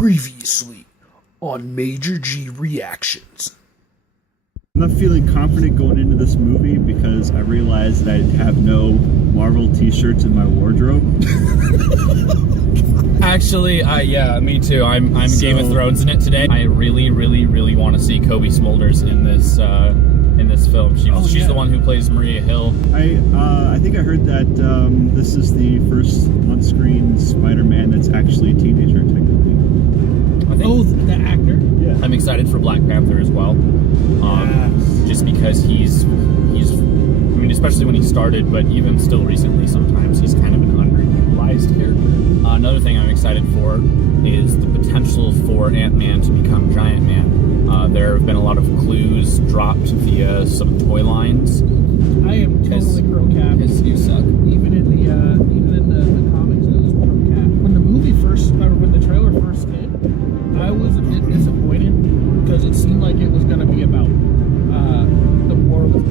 Previously on Major G Reactions. I'm not feeling confident going into this movie because I realized that I have no Marvel t-shirts in my wardrobe. Actually, yeah, me too. I'm Game of Thrones in it today. I really want to see Kobe Smulders in this film. She's the one who plays Maria Hill. I think I heard that this is the first on-screen Spider-Man that's actually a teenager, technically. The actor? Yeah. I'm excited for Black Panther as well. Just because he's I mean, especially when he started, but even still recently, sometimes he's kind of an underutilized character. Another thing I'm excited for is the potential for Ant-Man to become Giant Man. There have been a lot of clues dropped via some toy lines. I am totally pro-Cap. Because you suck. Even in the comics, it was pro-Cap. When the movie when the trailer first hit, I was a bit disappointed because it seemed like it was going to be about the war with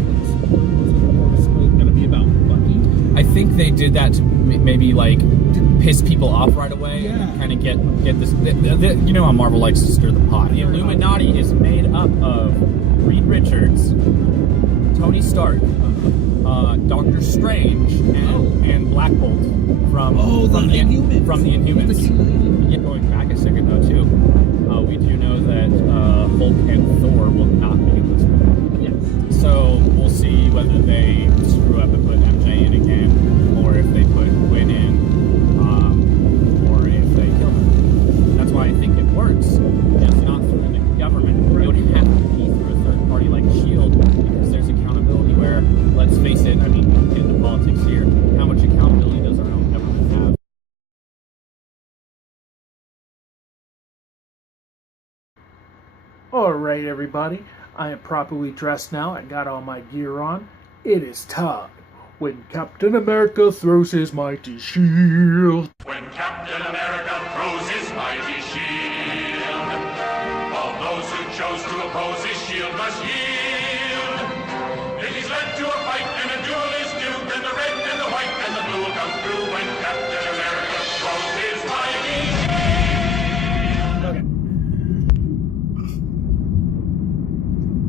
the war was going to be about Bucky. I think they did that to maybe like piss people off right away and kind of get this. You know how Marvel likes to stir the pot. The Illuminati is made up of Reed Richards, Tony Stark, Doctor Strange, and Black Bolt from the Inhumans. Yeah, going back a second though too, we do know that Hulk and Thor will not be in this movie. Yes. So we'll see whether they screw up and put MJ in again, or if they put Gwen in, or if they kill her. That's why I think it works. It's not through the government. It would have to be through a third party like S.H.I.E.L.D. because there's accountability where, let's face it, I mean, get into politics here, how much accountability does our own government have? Alright, everybody. I am properly dressed now. I got all my gear on. It is time when Captain America throws his mighty shield. When Captain America throws his mighty shield, all those who chose to oppose his shield must yield. It is led to a fight and a duel is due, then the red and the white and the blue will come through when Captain America throws his mighty shield. Okay.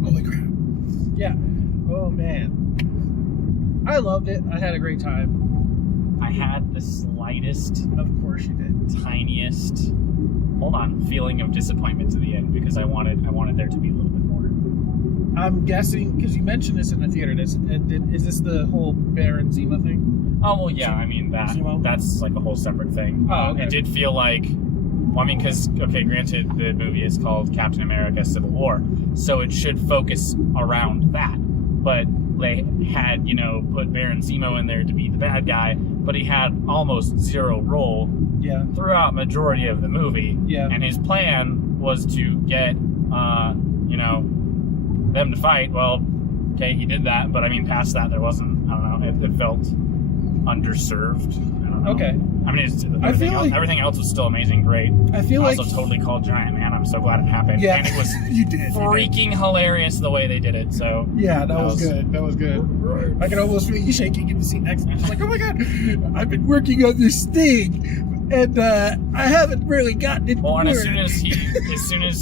Holy crap. Yeah. Oh, man. I loved it. I had a great time. I had the slightest, Of course you did. tiniest, feeling of disappointment to the end because I wanted there to be a little bit more. I'm guessing, because you mentioned this in the theater, is this the whole Baron Zemo thing? Oh, well, yeah, I mean, Zemo? that's like a whole separate thing. Oh, okay. It did feel like, because, granted, the movie is called Captain America Civil War, so it should focus around that. But they had, put Baron Zemo in there to be the bad guy, but he had almost zero role throughout majority of the movie. Yeah. And his plan was to get, them to fight. Well, okay, he did that, but I mean, past that, there wasn't, I don't know, it felt underserved. I don't know. Okay. I mean, everything else was still amazing, great. I feel also totally called Giant Man. I'm so glad it happened. Yeah, And it was you did. freaking hilarious the way they did it. So Yeah, that was good. That was good. I can almost feel you shaking in the seat next to me. She's like, oh my god, I've been working on this thing, and I haven't really gotten it. Well, and as soon as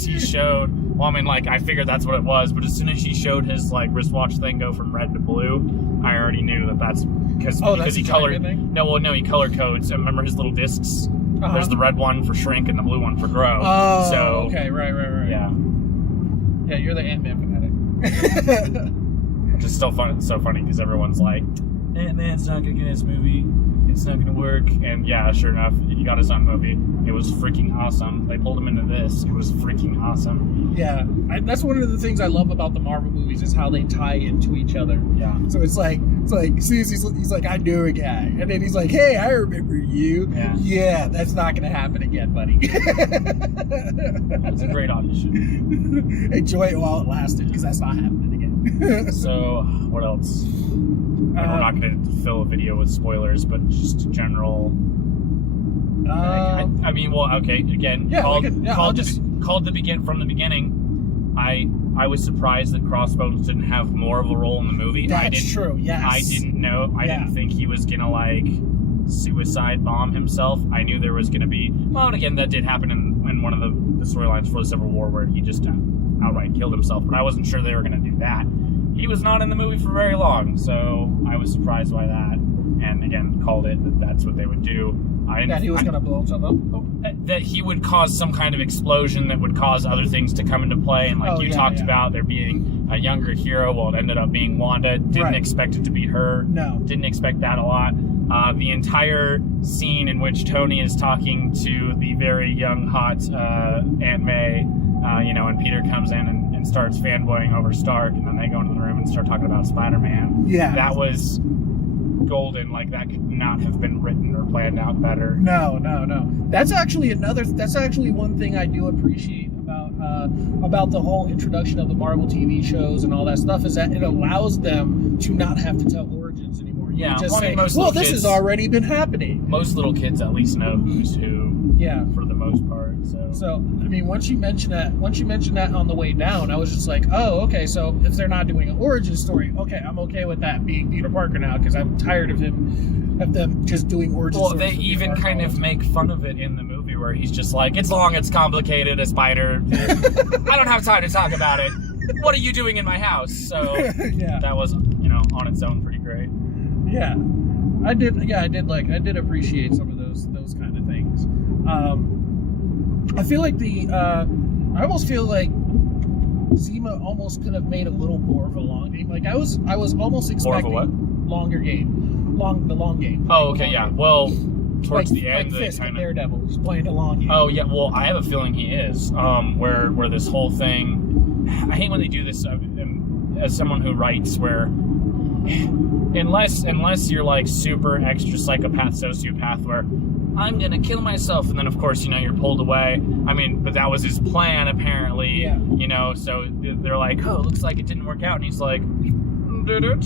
he showed, I figured that's what it was, but as soon as he showed his wristwatch thing go from red to blue, I already knew that's because he colored. He color codes. And remember his little discs? There's the red one for shrink and the blue one for grow. Oh, so, okay, right. Yeah. Yeah, you're the Ant-Man fanatic. Which is still fun. It's so funny because everyone's like, Ant-Man's not gonna get his movie. It's not gonna work. And yeah, sure enough, he got his own movie. It was freaking awesome. They pulled him into this. It was freaking awesome. Yeah, that's one of the things I love about the Marvel movies is how they tie into each other. Yeah. So it's like as soon as he's like, I knew a guy, and then he's like, hey, I remember you. Yeah, that's not gonna happen again, buddy. It was a great audition. Enjoy it while it lasted, because that's not happening again. So, what else? We're not going to fill a video with spoilers, but just general. Again, called from the beginning. I was surprised that Crossbones didn't have more of a role in the movie. That's true. Yes. I didn't know. I didn't think he was gonna suicide bomb himself. I knew there was gonna be. Well, and again, that did happen in in one of the storylines for the Civil War where he just outright killed himself. But I wasn't sure they were going to do that. He was not in the movie for very long, so I was surprised by that. And again, called it that that's what they would do. That he was going to blow himself up? That he would cause some kind of explosion that would cause other things to come into play. And like talked about there being a younger hero, well, it ended up being Wanda. Didn't expect it to be her. No. Didn't expect that a lot. The entire scene in which Tony is talking to the very young, hot Aunt May, and Peter comes in and starts fanboying over Stark, and then they go into the room and start talking about Spider-Man. Yeah. That was golden. Like, that could not have been written or planned out better. No. That's actually one thing I do appreciate about the whole introduction of the Marvel TV shows and all that stuff, is that it allows them to not have to tell origins anymore. You just say, this has already been happening. Most little kids at least know who's who. Yeah. For the most part. So I mean, once you mention that on the way down, I was just like, oh, okay. So if they're not doing an origin story, okay, I'm okay with that being Peter Parker now, because I'm tired of them just doing origin stories. Well, they even kind of make fun of it in the movie where he's just like, it's long, it's complicated, a spider. I don't have time to talk about it. What are you doing in my house? So that was, on its own pretty great. Yeah. I did appreciate some of those kind of things. I feel like I almost feel like Zima almost could have made a little more of a long game. Like I was almost expecting more of a what? Longer game, the long game. Oh, okay, yeah. Well, towards the end, like Fisk and Daredevil, he's playing a long game. Oh yeah, well, I have a feeling he is. Where this whole thing, I hate when they do this. As someone who writes, where unless you're like super extra psychopath, sociopath, where I'm gonna kill myself, and then of course you're pulled away. I mean, but that was his plan apparently. Yeah. So they're like, oh, looks like it didn't work out, and he's like, did it?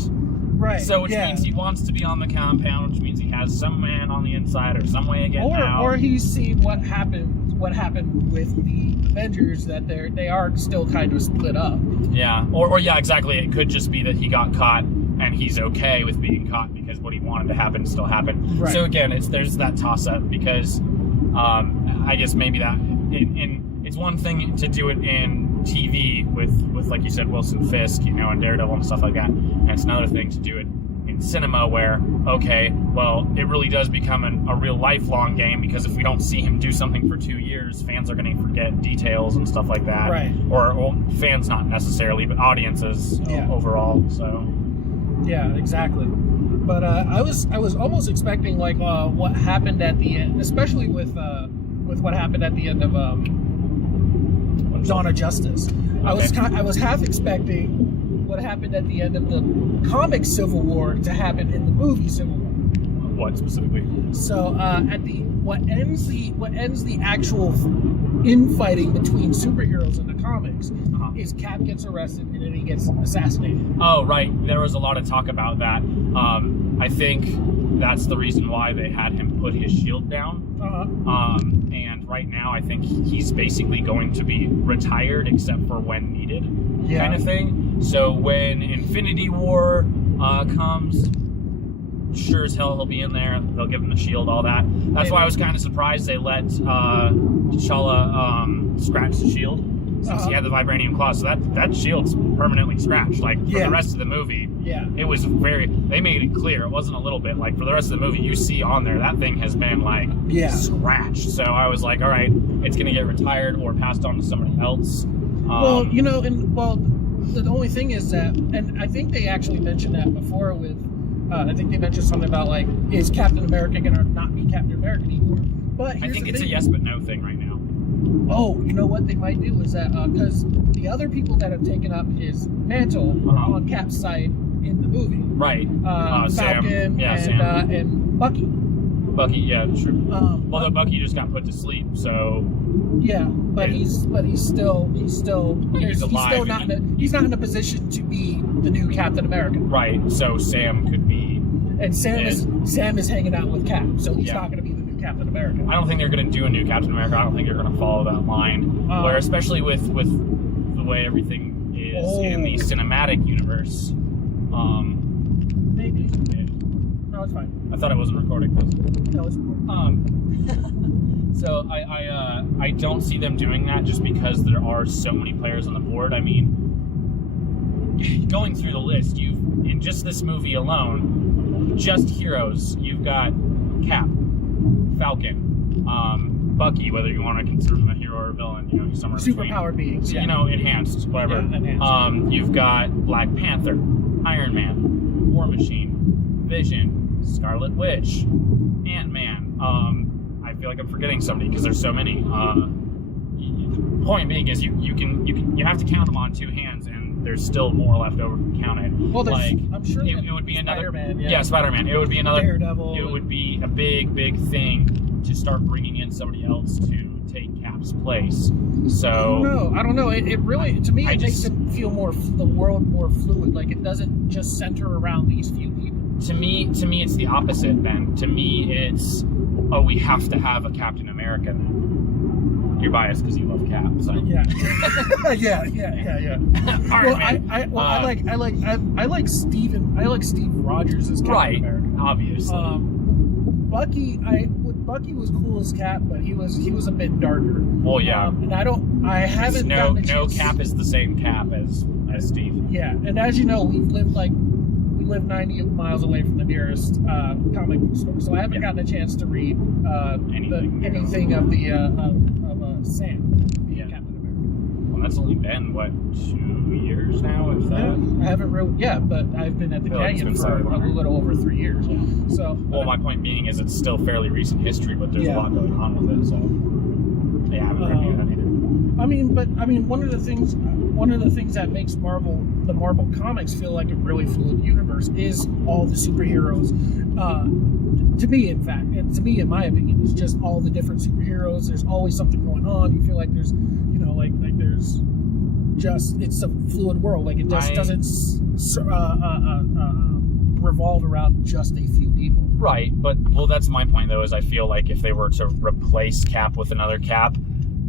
Right. So which means he wants to be on the compound, which means he has some man on the inside or some way of getting out. Or he's seen what happened with the Avengers, that they are still kind of split up. Yeah. Or yeah, exactly. It could just be that he got caught and he's okay with being caught because what he wanted to happen still happened. Right. So again, there's that toss up because I guess maybe that it's one thing to do it in TV with like you said, Wilson Fisk, and Daredevil and stuff like that. And it's another thing to do it in cinema where, okay, well, it really does become a real lifelong game, because if we don't see him do something for 2 years, fans are going to forget details and stuff like that. Right. Or fans not necessarily, but audiences overall. So. Yeah, exactly. But I was almost expecting like what happened at the end, especially with what happened at the end of Dawn of Justice. Okay. I was half expecting what happened at the end of the comic Civil War to happen in the movie Civil War. What specifically? So what ends the actual infighting between superheroes in the comics is Cap gets arrested and then he gets assassinated. Oh, right. There was a lot of talk about that. I think that's the reason why they had him put his shield down. And right now, I think he's basically going to be retired except for when needed, kind of thing. So when Infinity War comes, sure as hell he'll be in there. They'll give him the shield, all that. That's why I was kind of surprised they let T'Challa scratch the shield, since he had the vibranium claw. So that shield's permanently scratched. Like for the rest of the movie, it was they made it clear. It wasn't a little bit. Like for the rest of the movie, you see on there that thing has been like scratched. So I was like, all right, it's gonna get retired or passed on to somebody else. The only thing is that, and I think they actually mentioned that before with. I think they mentioned something about like, is Captain America gonna not be Captain America anymore? But I think it's a yes but no thing right now. Oh, you know what they might do is that because the other people that have taken up his mantle are on Cap's side in the movie, right? Falcon Sam, and Bucky. Bucky, yeah, true. Although Bucky just got put to sleep, so yeah, but he's still he's alive. He's not in a position to be the new Captain America. Right. So Sam could be, and Sam is hanging out with Cap, so he's not going to be the new Captain America. I don't think they're going to do a new Captain America. I don't think they're going to follow that line. Where especially with the way everything is in the cinematic universe. Maybe. No, it's fine. I thought it wasn't recording. No, it's recording. So I don't see them doing that just because there are so many players on the board. I mean, going through the list, in just this movie alone, just heroes, you've got Cap, Falcon, Bucky, whether you want to consider him a hero or a villain, he's somewhere in between. Superpowered beings, yeah. Enhanced, whatever. Yeah, enhanced. You've got Black Panther, Iron Man, War Machine, Vision, Scarlet Witch, Ant-Man. I feel like I'm forgetting somebody because there's so many. Point being is you have to count them on two hands, and there's still more left over to count it. Well, I'm sure it would be another Spider-Man. Yeah, Spider-Man. It would be another Daredevil. It would be a big thing to start bringing in somebody else to take Cap's place. So I don't know. It really, to me, I it makes just- it feel the world more fluid. Like it doesn't just center around these few people. to me, it's the opposite. Then to me, it's we have to have a Captain America. Then you're biased because you love Cap. So. Yeah, yeah. Iron Well, Man. I like Steve Rogers as Captain Right, America. obviously. Bucky was cool as Cap, but he was a bit darker. Well, yeah. And I haven't gotten a no chance. Cap is the same Cap as Steve. Yeah, and as you know, we live 90 miles away from the nearest comic book store, so I haven't gotten a chance to read anything of Sam, the Captain America. Well, that's only been 2 years now, if that. I haven't really, but I've been at the I feel like it's Canyon been for slightly a longer. little over 3 years. So, Well, my point being is it's still fairly recent history, but there's a Yeah. lot going on with it. So yeah, I haven't reviewed that either. one of the things that makes the Marvel comics feel like a really fluid universe is all the superheroes. To me, in fact, and to me, in my opinion, it's just all the different superheroes. There's always something going on. You feel like there's, there's just, it's a fluid world. Like it just doesn't revolve around just a few people. Right, but that's my point though. Is I feel like if they were to replace Cap with another Cap,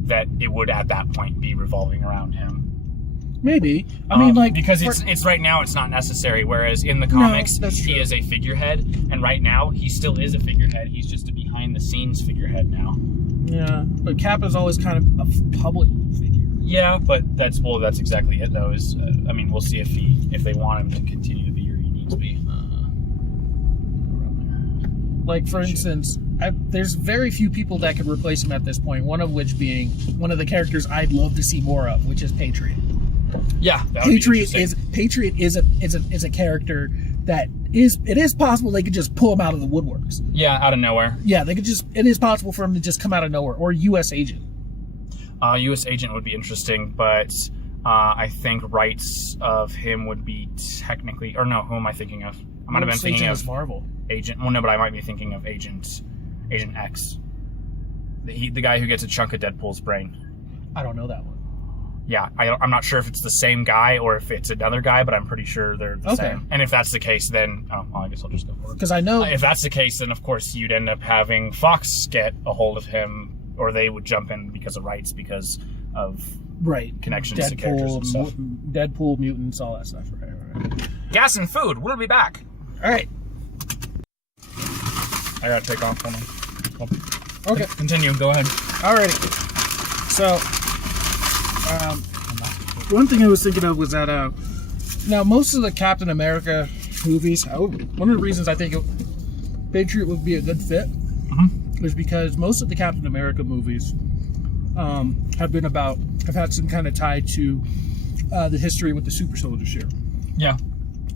that it would at that point be revolving around him. Maybe. I mean, because it's right now it's not necessary. Whereas in the comics, that's true. he is a figurehead, and right now he still is a figurehead. He's just a behind the scenes figurehead now. Yeah, but Cap is always kind of a public figure. Yeah, but that's exactly it though. Is we'll see if they want him to continue to be where he needs to be. Like, for instance, there's very few people that could replace him at this point, one of which being one of the characters I'd love to see more of, which is Patriot. Yeah, that would be Patriot is a character that it is possible they could just pull him out of the woodworks. Yeah, out of nowhere. Yeah, it is possible for him to just come out of nowhere, or U.S. Agent. U.S. Agent would be interesting, but I think rights of him would be technically, or no, who am I thinking of? I might have been thinking of Marvel. Agent. Well, no, but I might be thinking of Agent X, the guy who gets a chunk of Deadpool's brain. I don't know that one. Yeah, I'm not sure if it's the same guy or if it's another guy, but I'm pretty sure they're the same. And if that's the case, then I guess I'll just go for it. Because I know If that's the case, then of course you'd end up having Fox get a hold of him, or they would jump in because of rights, because of connections to characters and stuff. Deadpool, mutants, all that stuff. Right. Gas and food. We'll be back. All right. I gotta take off on them. Okay. Continue. Go ahead. Alrighty. So, one thing I was thinking of was that now most of the Captain America movies, one of the reasons I think Patriot would be a good fit is because most of the Captain America movies have had some kind of tie to the history with the super soldier serum. Yeah.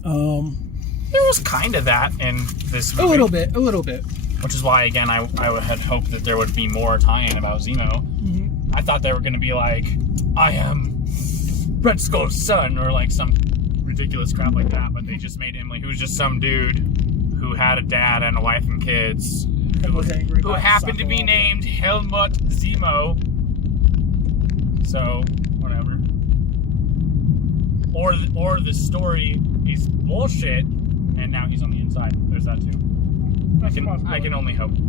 There was kind of that in this movie. A little bit. Which is why, again, I had hoped that there would be more tie-in about Zemo. Mm-hmm. I thought they were going to be like, I am Red Skull's son, or like some ridiculous crap like that, but they just made him like, who was just some dude who had a dad and a wife and kids, who happened to be named Helmut Zemo. So, whatever. Or the story is bullshit, and now he's on the inside. There's that too. I can only hope. Hold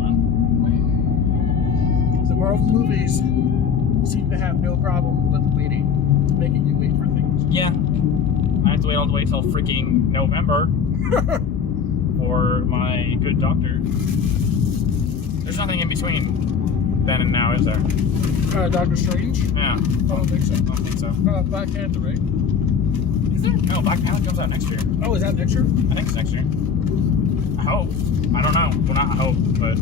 on. The Marvel movies seem to have no problem with making you wait for things. Yeah. I have to wait all the way till freaking November or my good doctor. There's nothing in between then and now, is there? Doctor Strange? Yeah. I don't think so. I don't think so. Black Panther, right? Is there? No, Black Panther comes out next year. Oh, is that next year? I think it's next year. I hope. I don't know. Well, not hope, but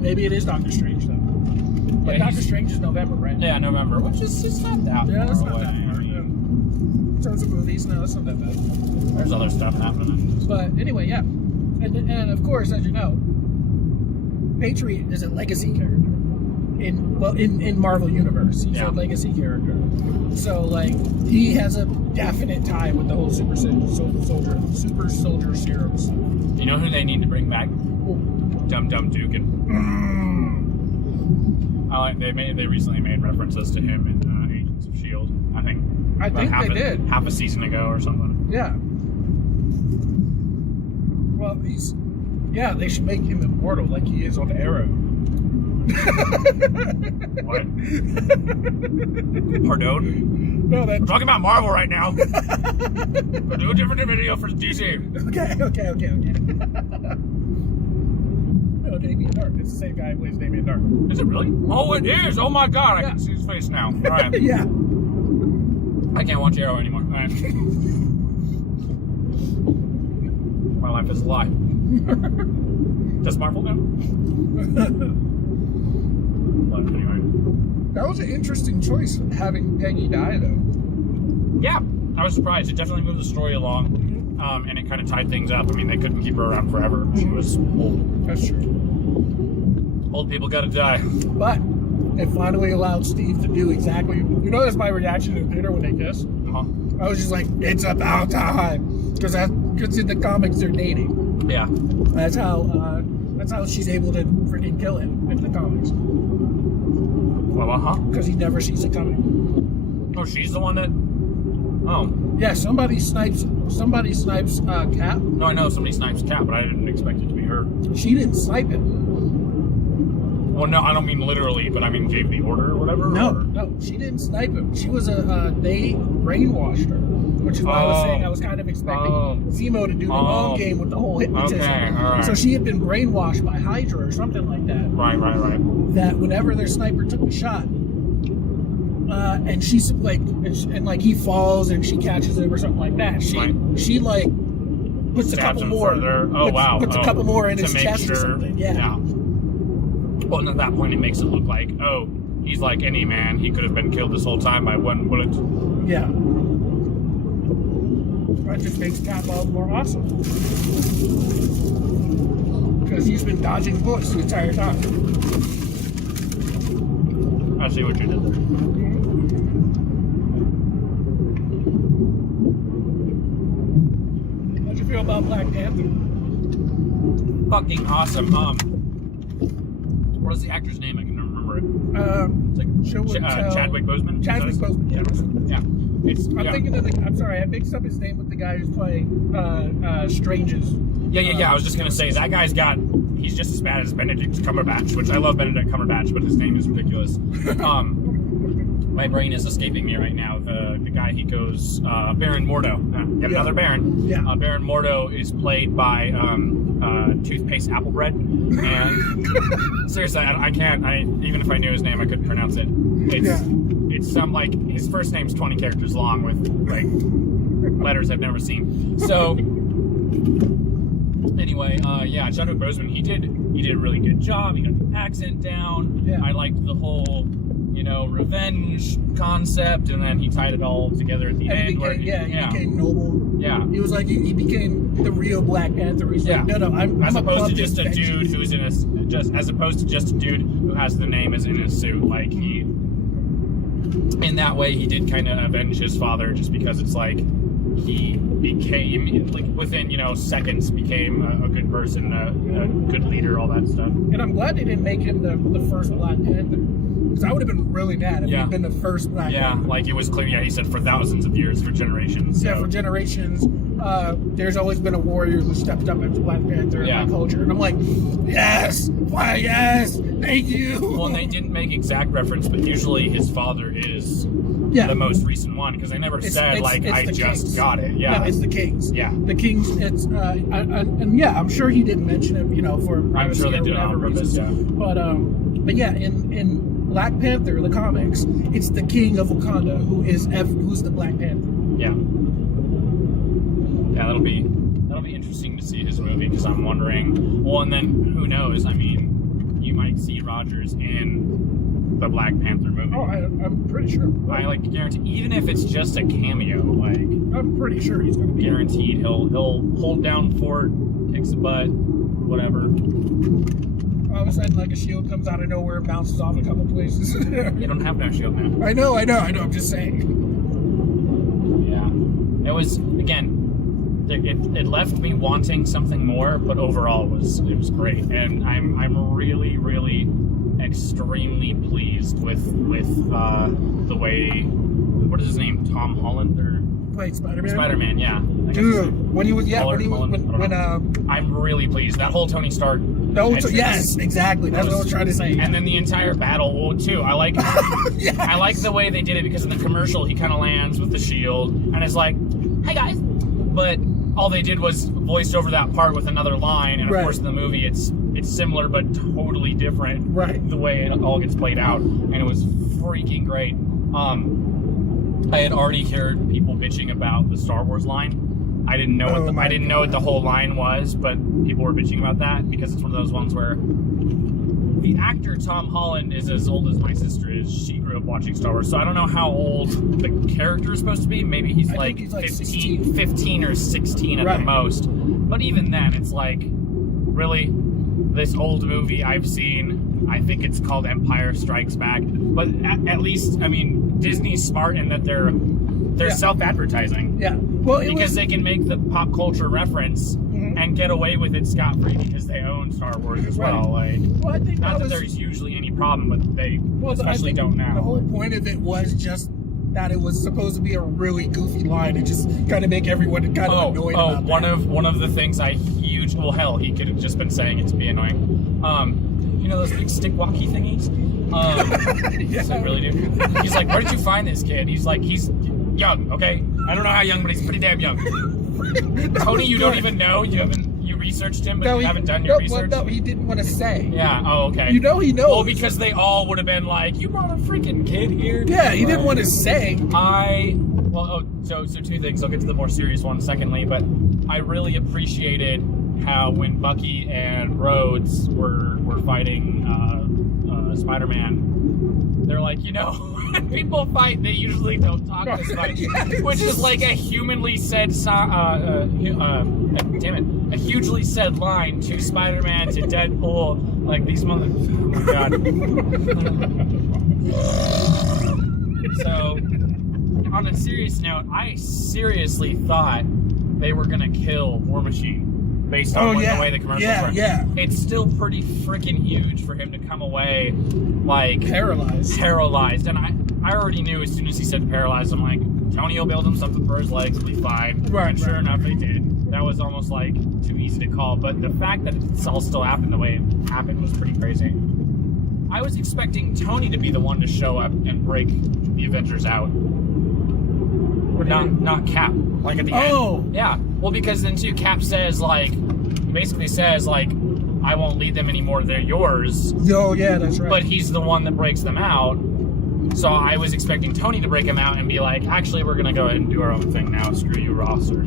Maybe it is Doctor Strange, though. But Yeah, Doctor he's- Strange is November, right? yeah, November, which is it's not that Yeah, far that's not away. that far. Yeah. In terms of movies, no, that's not that bad. There's other stuff happening. But anyway, yeah. And of course, as you know, Patriot is a legacy character. In Marvel Universe, he's Yeah. a legacy character. So like he has a definite tie with the whole super soldier serums. You know who they need to bring back? Dum Dum Dugan. I like they recently made references to him in Agents of S.H.I.E.L.D. I think they did. half a season ago or something. Yeah. Well, they should make him immortal like he is on Arrow. What? Pardon? No, that. We're talking about Marvel right now. We'll do a different video for DC. Okay. No, Damien Dark. It's the same guy who plays Damien Dark. Is it really? Oh, it is. Oh my God, I can see his face now. All right. Yeah. I can't watch Arrow anymore. All right. My life is a lie. Does Marvel know? But anyway. That was an interesting choice, having Peggy die, though. Yeah, I was surprised. It definitely moved the story along, and it kind of tied things up. I mean, they couldn't keep her around forever. She was old. That's true. Old people gotta die. But it finally allowed Steve to do exactly. You know, that's my reaction in the theater when they kiss. Huh? I was just like, it's about time, because in the comics they're dating. Yeah. That's how she's able to freaking kill him in the comics, Well, because he never sees it coming. Oh, she's the one that. Oh. Yeah, somebody snipes Cap. No, I know somebody snipes Cap, but I didn't expect it to be her. She didn't snipe him. Well, no, I don't mean literally, but I mean gave the order or whatever. No, she didn't snipe him. She was they brainwashed her, which is why I was saying I was kind of expecting Zemo to do the long game with the whole hypnotism. Okay, all right. So she had been brainwashed by Hydra or something like that. Right. That whenever their sniper took the shot, and she's like, and like he falls and she catches him or something like that. She like puts a couple him more. further. Oh, wow. Puts a couple more in To his make chest or sure. something. Yeah. Well, and at that point, it makes it look like, oh, he's like any man. He could have been killed this whole time by one bullet. Yeah. That just makes Cap all the more awesome. Because he's been dodging bullets the entire time. I see what you did there. How'd you feel about Black Panther? Fucking awesome. What is the actor's name? I can never remember it. It's like Chadwick Boseman? Chadwick Boseman. Yeah. I'm sorry, I mixed up his name with the guy who's playing Strange's. Yeah. I was just gonna say that guy's he's just as bad as Benedict Cumberbatch, which I love Benedict Cumberbatch, but his name is ridiculous. My brain is escaping me right now. The guy he goes Baron Mordo. Yet another Baron. Yeah. Baron Mordo is played by Toothpaste Applebread, and seriously, I can't. Even if I knew his name, I couldn't pronounce it. It's some like his first name's 20 characters long with like letters I've never seen. So anyway, Chadwick Boseman, he did a really good job. He got the accent down. Yeah. I liked the whole revenge concept, and then he tied it all together at the end. He became noble. Yeah. He was like he became the real Black Panther. He's like, no, I'm as opposed above to just this a dude who's as opposed to just a dude who has the name as in his suit. Like in that way, he did kind of avenge his father, just because it's like he became like within seconds became a good person, a good leader, all that stuff. And I'm glad they didn't make him the first Black Panther, because I would have been really mad if he'd been the first Black Panther. Like it was clear. Yeah, he said for thousands of years, for generations. Yeah, for generations. there's always been a warrior who stepped up as Black Panther in my culture. And I'm like, yes, why, yes, thank you. Well, and they didn't make exact reference, but usually his father is the most recent one, because they never said, I just Kings. Got it. Yeah. No, it's the Kings. Yeah. The Kings, it's, and yeah, I'm sure he didn't mention it, for I'm sure they did it on purpose, reasons. Yeah. But yeah, in Black Panther, the comics, it's the king of Wakanda who's the Black Panther. Yeah. Yeah, that'll be interesting to see his movie, because I'm wondering. Well, and then who knows? I mean, you might see Rogers in the Black Panther movie. Oh, I'm pretty sure. I guarantee, even if it's just a cameo, I'm pretty sure he's going to be guaranteed. He'll hold down fort, kicks a butt, whatever. All of a sudden, a shield comes out of nowhere and bounces off a couple places. You don't have no shield now. I know. I'm just saying. Yeah, it was again. It left me wanting something more, but overall it was great, and I'm really, really extremely pleased with the way, what is his name, Tom Holland or played Spider-Man. Spider-Man, yeah. Dude, when he was I'm really pleased. That whole Tony Stark. Yes, exactly. That's what I was trying to say. And then the entire battle too. I like yes. I like the way they did it, because in the commercial he kind of lands with the shield and is like, "Hey guys," but all they did was voiced over that part with another line, and of course in the movie it's similar but totally different. Right. The way it all gets played out, and it was freaking great. I had already heard people bitching about the Star Wars line. I didn't know what the whole line was, but people were bitching about that, because it's one of those ones where the actor Tom Holland is as old as my sister is. She grew up watching Star Wars, so I don't know how old the character is supposed to be. Maybe he's like 15 or 16 at the most. But even then, it's like, really? This old movie I've seen, I think it's called Empire Strikes Back. But at least, I mean, Disney's smart in that they're self-advertising. Yeah. Well, because they can make the pop culture reference and get away with it scot-free, because they own Star Wars as well. I think not that there's usually any problem, but they especially don't now. The whole point of it was just that it was supposed to be a really goofy line and just kind of make everyone kind of annoyed about one of the things he could have just been saying it to be annoying. Those big stick walkie thingies? Does it really do? He's like, "Where did you find this kid?" He's like, "He's young, okay? I don't know how young, but he's pretty damn young." Tony, you don't even know? You researched him, but you haven't done your research? No, he didn't want to say. Yeah, okay. He knows. Well, because they all would have been like, "You brought a freaking kid here?" Yeah, he didn't want to say. So two things. I'll get to the more serious one secondly, but I really appreciated how when Bucky and Rhodes were fighting Spider-Man, they're like, when people fight, they usually don't talk this much, which is like a humanly said, a hugely said line to Spider-Man, to Deadpool, like these oh my god. So, on a serious note, I seriously thought they were gonna kill War Machine. Based on the way the commercials were. Yeah. It's still pretty freaking huge for him to come away paralyzed. And I already knew as soon as he said paralyzed, I'm like, Tony will build him something for his legs, he'll be fine. And sure enough, they did. That was almost too easy to call. But the fact that it's all still happened the way it happened was pretty crazy. I was expecting Tony to be the one to show up and break the Avengers out. Not Cap. At the end. Yeah. Well, because then too, Cap says basically says I won't lead them anymore. They're yours. Oh yeah, that's right. But he's the one that breaks them out. So I was expecting Tony to break him out and be like, actually, we're gonna go ahead and do our own thing now. Screw you, Ross, or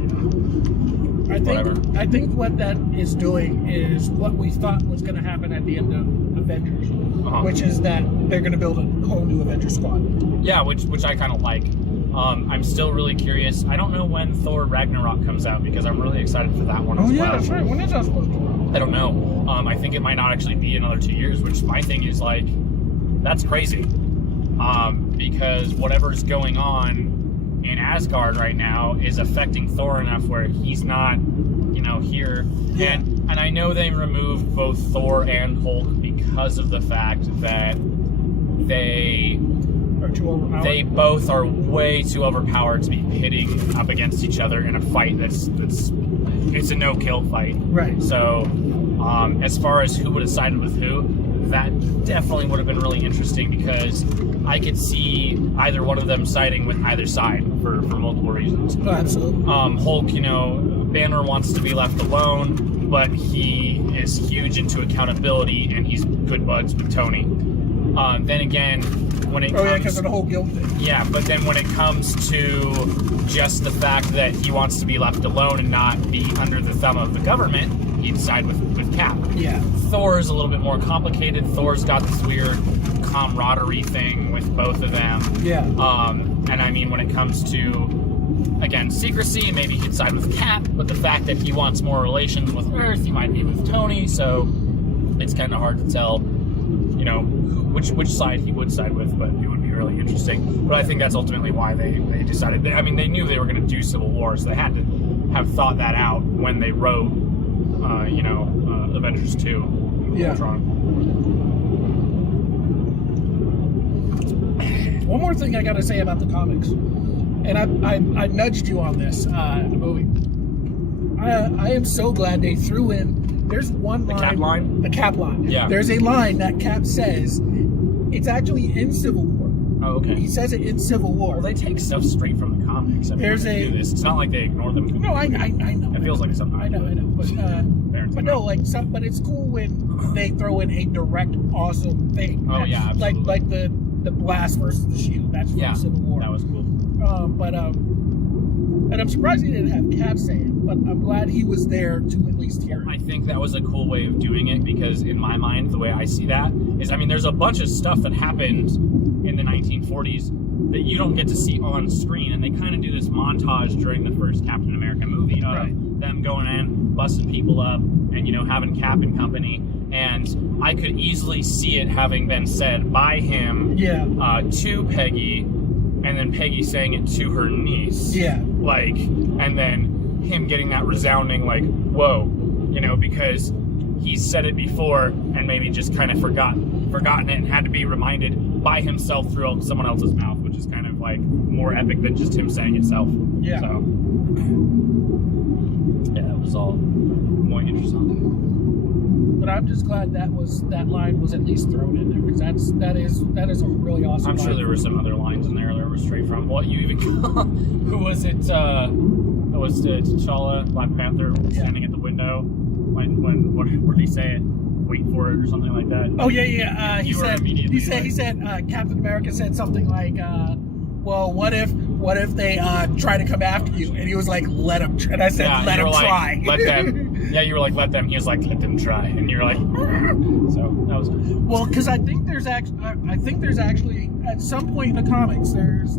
whatever. I think what that is doing is what we thought was gonna happen at the end of Avengers, which is that they're gonna build a whole new Avengers squad. Yeah, which I kind of like. I'm still really curious. I don't know when Thor Ragnarok comes out, because I'm really excited for that one as well. Oh yeah, that's right. When is that supposed to come out? I don't know. I think it might not actually be another 2 years, which my thing is that's crazy. Because whatever's going on in Asgard right now is affecting Thor enough where he's not, here. Yeah. And I know they removed both Thor and Hulk because of the fact that they Or too overpowered? They both are way too overpowered to be pitting up against each other in a fight that's it's a no-kill fight. Right. So, as far as who would have sided with who, that definitely would have been really interesting because I could see either one of them siding with either side for multiple reasons. Oh, absolutely. Hulk, Banner wants to be left alone, but he is huge into accountability and he's good buds with Tony. Then again, when it comes... because of the whole guilt thing. Yeah, but then when it comes to just the fact that he wants to be left alone and not be under the thumb of the government, he'd side with Cap. Yeah. Thor's a little bit more complicated. Thor's got this weird camaraderie thing with both of them. Yeah. And I mean, when it comes to, again, secrecy, maybe he'd side with Cap, but the fact that he wants more relations with Earth, he might be with Tony, so it's kind of hard to tell, which side he would side with, but it would be really interesting. But I think that's ultimately why they decided. They knew they were going to do Civil War, so they had to have thought that out when they wrote, Avengers 2. Yeah. Ultron. One more thing I got to say about the comics, and I nudged you on this in the movie. I am so glad they threw in. There's one line. The Cap line? The Cap line. Yeah. There's a line that Cap says. It's actually in Civil War. Oh, okay. He says it in Civil War. Well, they take stuff straight from the comics. I mean, There's when they do this. It's not like they ignore them. No, I know. It feels like something. I know. But no, but it's cool when they throw in a direct, awesome thing. Oh, yeah, absolutely. Like the blast versus the shield. That's from Civil War. That was cool. And I'm surprised he didn't have Cap say it, but I'm glad he was there to at least hear it. I think that was a cool way of doing it because in my mind, the way I see that is, there's a bunch of stuff that happened in the 1940s that you don't get to see on screen, and they kind of do this montage during the first Captain America movie of them going in, busting people up, and having Cap and company. And I could easily see it having been said by him to Peggy, and then Peggy saying it to her niece. Yeah. And then him getting that resounding, whoa, because he said it before and maybe just kind of forgotten it and had to be reminded by himself through someone else's mouth, which is kind of more epic than just him saying itself. Yeah. So, yeah, that was all more interesting. But I'm just glad that line was at least thrown in there because that is a really awesome. I'm sure there were some other lines in there that were straight from. Well, you even who was it? It was T'Challa, Black Panther, standing at the window. When what did he say? It? Wait for it or something like that. Oh yeah. He said Captain America said something like, "Well, what if they try to come after you?" And he was like, "Let them." And I said, "Let them try." Let them. Yeah, you were like, "Let them." He was like, "Let them try," and you're like, so that was cool. Well, because I think there's actually at some point in the comics there's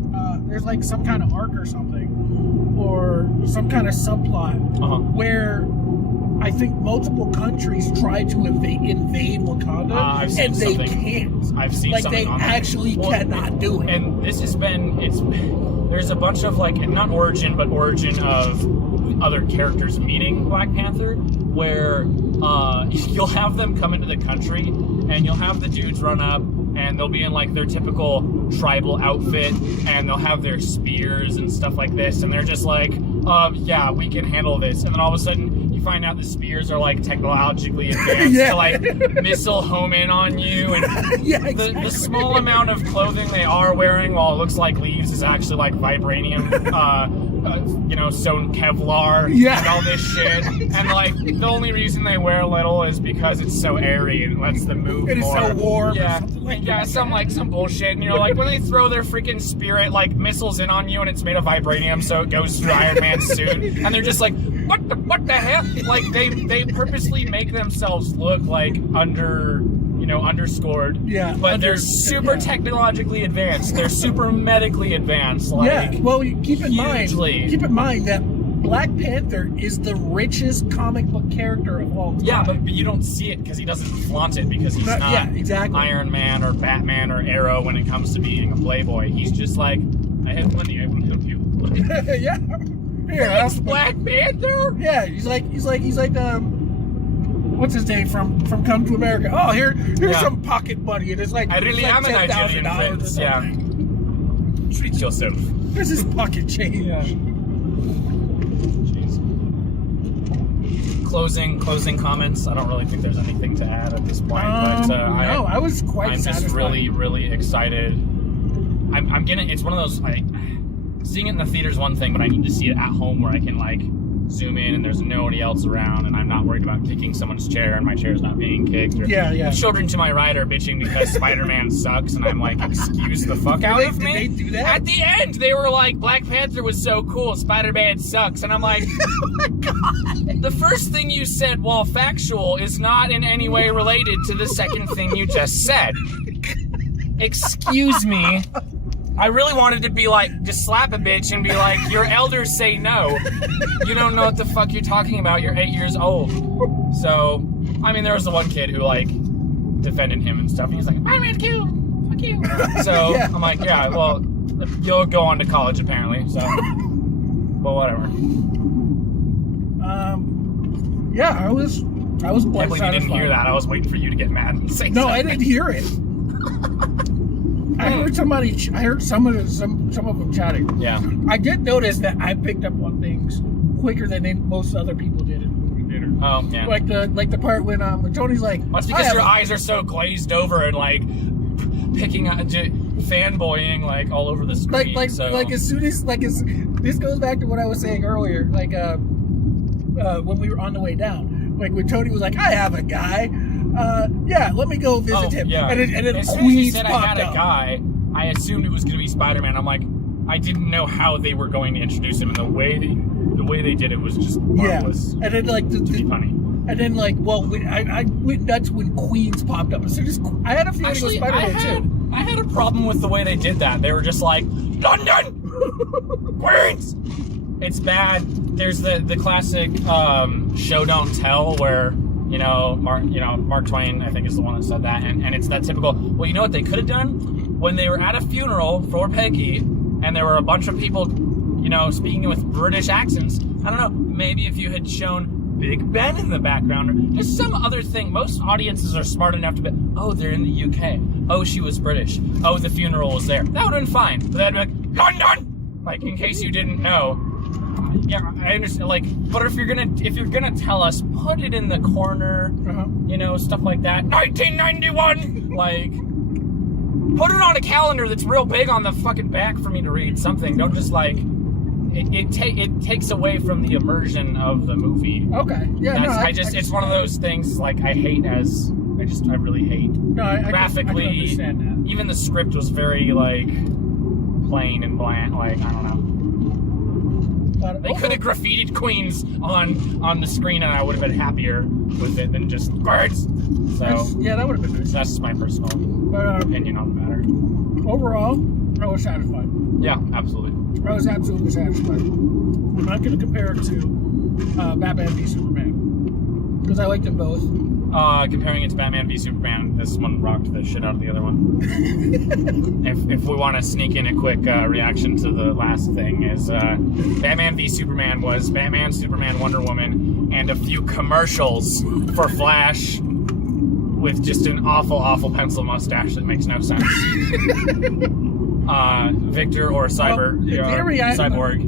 like some kind of arc or something, or some kind of subplot where I think multiple countries try to invade Wakanda, and they can't. I've seen something they actually cannot do it. And this has been there's a bunch of not origin of other characters meeting Black Panther, where you'll have them come into the country and you'll have the dudes run up and they'll be in their typical tribal outfit and they'll have their spears and stuff like this, and they're just yeah, we can handle this. And then all of a sudden you find out the spears are technologically advanced to missile home in on you, and exactly. the small amount of clothing they are wearing, while it looks like leaves, is actually vibranium, stone Kevlar, and all this shit. And the only reason they wear little is because it's so airy and it lets them move it more. It is so warm. Yeah, some bullshit. And when they throw their freaking spirit missiles in on you, and it's made of vibranium, so it goes through Iron Man's suit, and they're just what the heck? They purposely make themselves look underscored. Yeah. But they're super technologically advanced. They're super medically advanced. Well, keep in hugely. mind that Black Panther is the richest comic book character of all time. Yeah, but you don't see it because he doesn't flaunt it, because he's not exactly. Iron Man or Batman or Arrow when it comes to being a playboy. He's just I have money, I want to help you. Yeah. That's Black Panther? Yeah, he's like what's his name from Come to America? Oh, here's some pocket money. And it's I really am a Nigerian prince. Yeah. Treat yourself. This is pocket change. Jeez. Closing comments. I don't really think there's anything to add at this point, but No, I was quite I'm satisfied. just really excited. I'm getting. It's one of those. Seeing it in the theater is one thing, but I need to see it at home where I can like zoom in and there's nobody else around, and I'm not worried about kicking someone's chair and my chair's not being kicked. Or Yeah. the children to my right are bitching because Spider-Man sucks, and I'm like, excuse the fuck out of me. Did they do that? At the end, they were like, Black Panther was so cool, Spider-Man sucks, and I'm like, oh my god. The first thing you said, while factual, is not in any way related to the second thing you just said. Excuse me. I really wanted to be like, just slap a bitch and be like, your elders say no. You don't know what the fuck you're talking about. You're 8 years old. So, I mean, there was the one kid who, like, defended him and stuff. And he was like, Spider-Man's cute. Fuck you. So, Yeah. I'm like, yeah, well, you'll go on to college, apparently. So, but whatever. Yeah, I was I quite can't believe you didn't hear that. I was waiting for you to get mad and say No, something. I didn't hear it. I heard somebody. I heard some of them chatting. Yeah. I did notice that I picked up on things quicker than most other people did in the movie theater. Oh, yeah. Like the part when Tony's like, Well, that's because your eyes are so glazed over and like picking fanboying like all over the screen. like as soon as this goes back to what I was saying earlier. Like when we were on the way down, like when Tony was like, I have a guy. Yeah, let me go visit him. Yeah. And then as soon as Queens you said I popped had a up. guy, I assumed it was going to be Spider-Man. I'm like, I didn't know how they were going to introduce him, and the way they did it was just marvelous. Yeah, and then like To be funny. and then like I went nuts when Queens popped up. As soon as I had a feeling Actually, it was Spider-Man too. I had a problem with the way they did that. They were just like, London! Queens! It's bad. There's the classic show don't tell where Mark Twain, I think, is the one that said that, and it's that typical. Well, you know what they could have done when they were at a funeral for Peggy, and there were a bunch of people, speaking with British accents. I don't know. Maybe if you had shown Big Ben in the background, or just some other thing. Most audiences are smart enough to be, oh, they're in the UK. Oh, she was British. Oh, the funeral was there. That would have been fine. But they'd be like, London! Like, in case you didn't know. Yeah, I understand. Like, but if you're gonna tell us, put it in the corner, stuff like that. 1991, like, put it on a calendar that's real big on the fucking back for me to read. Something. Don't just like it takes away from the immersion of the movie. Okay. Yeah. It's one of those things. Like, I really hate. No, I Graphically, can understand that. even the script was very like plain and bland. Like, I don't know. But They could have graffitied Queens on the screen, and I would have been happier with it than just words. So that would have been nice. that's just my personal But opinion on the matter. overall, I was satisfied. Yeah, absolutely. I was absolutely satisfied. I'm not going to compare it to Batman v Superman because I like them both. Comparing it to Batman v Superman, this one rocked the shit out of the other one. if we want to sneak in a quick reaction to the last thing, is Batman v Superman was Batman, Superman, Wonder Woman, and a few commercials for Flash with just an awful pencil mustache that makes no sense. Victor or Cyborg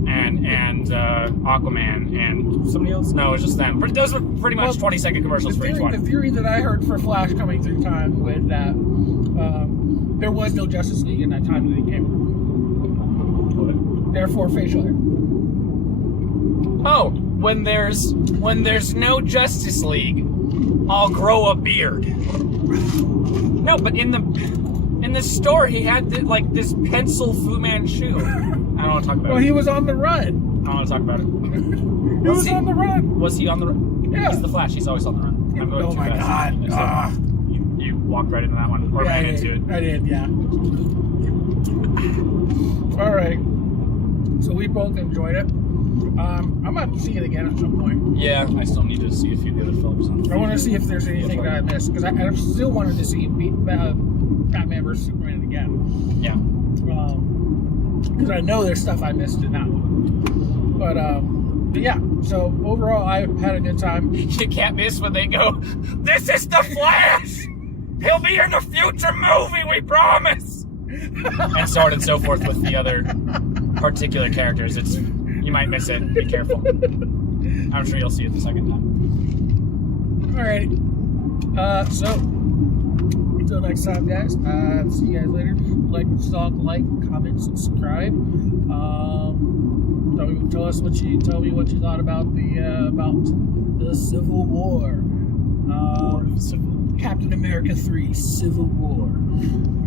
and Aquaman and somebody else? No, it was just them. But those were pretty much 20-second commercials for each one. The theory that I heard for Flash coming through time was that there was no Justice League in that time that he came from. Therefore, facial hair. Oh, when there's no Justice League, I'll grow a beard. No, but in the store he had this pencil Fu Manchu. I don't want to talk about Well, it. he was on the run. I don't want to talk about it. He was on the run. Was he on the run? Yeah. He's the Flash. He's always on the run. I'm going Oh too my fast. God. You walked right into that one, or ran into it. I did, yeah. All right. So we both enjoyed it. I'm about to see it again at some point. Yeah, I still need to see a few of the other films. I want to see if there's anything that I missed because I still wanted to see Batman vs Superman again. Yeah. Because I know there's stuff I missed in that one. But yeah. So overall, I had a good time. You can't miss when they go, "This is the Flash! He'll be in the future movie, we promise!" and so on and so forth with the other particular characters. You might miss it. Be careful. I'm sure you'll see it the second time. Alrighty. So, until next time, guys. See you guys later. Like, like, comment, subscribe. Tell me what you thought about the Civil War. Captain America 3 Civil War.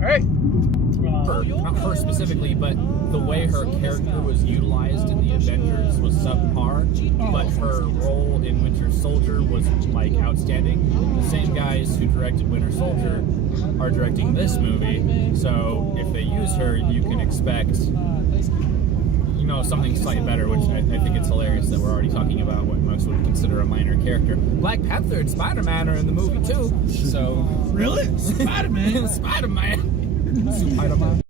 Alright. Not her specifically, but the way her character was utilized in the Avengers was subpar, but her role in Winter Soldier was like outstanding. The same guys who directed Winter Soldier are directing this movie, so if they use her, you can expect something slightly better, which I think it's hilarious that we're already talking about what most would consider a minor character. Black Panther and Spider-Man are in the movie too, so... Really? Spider-Man? Spider-Man! Spider-Man!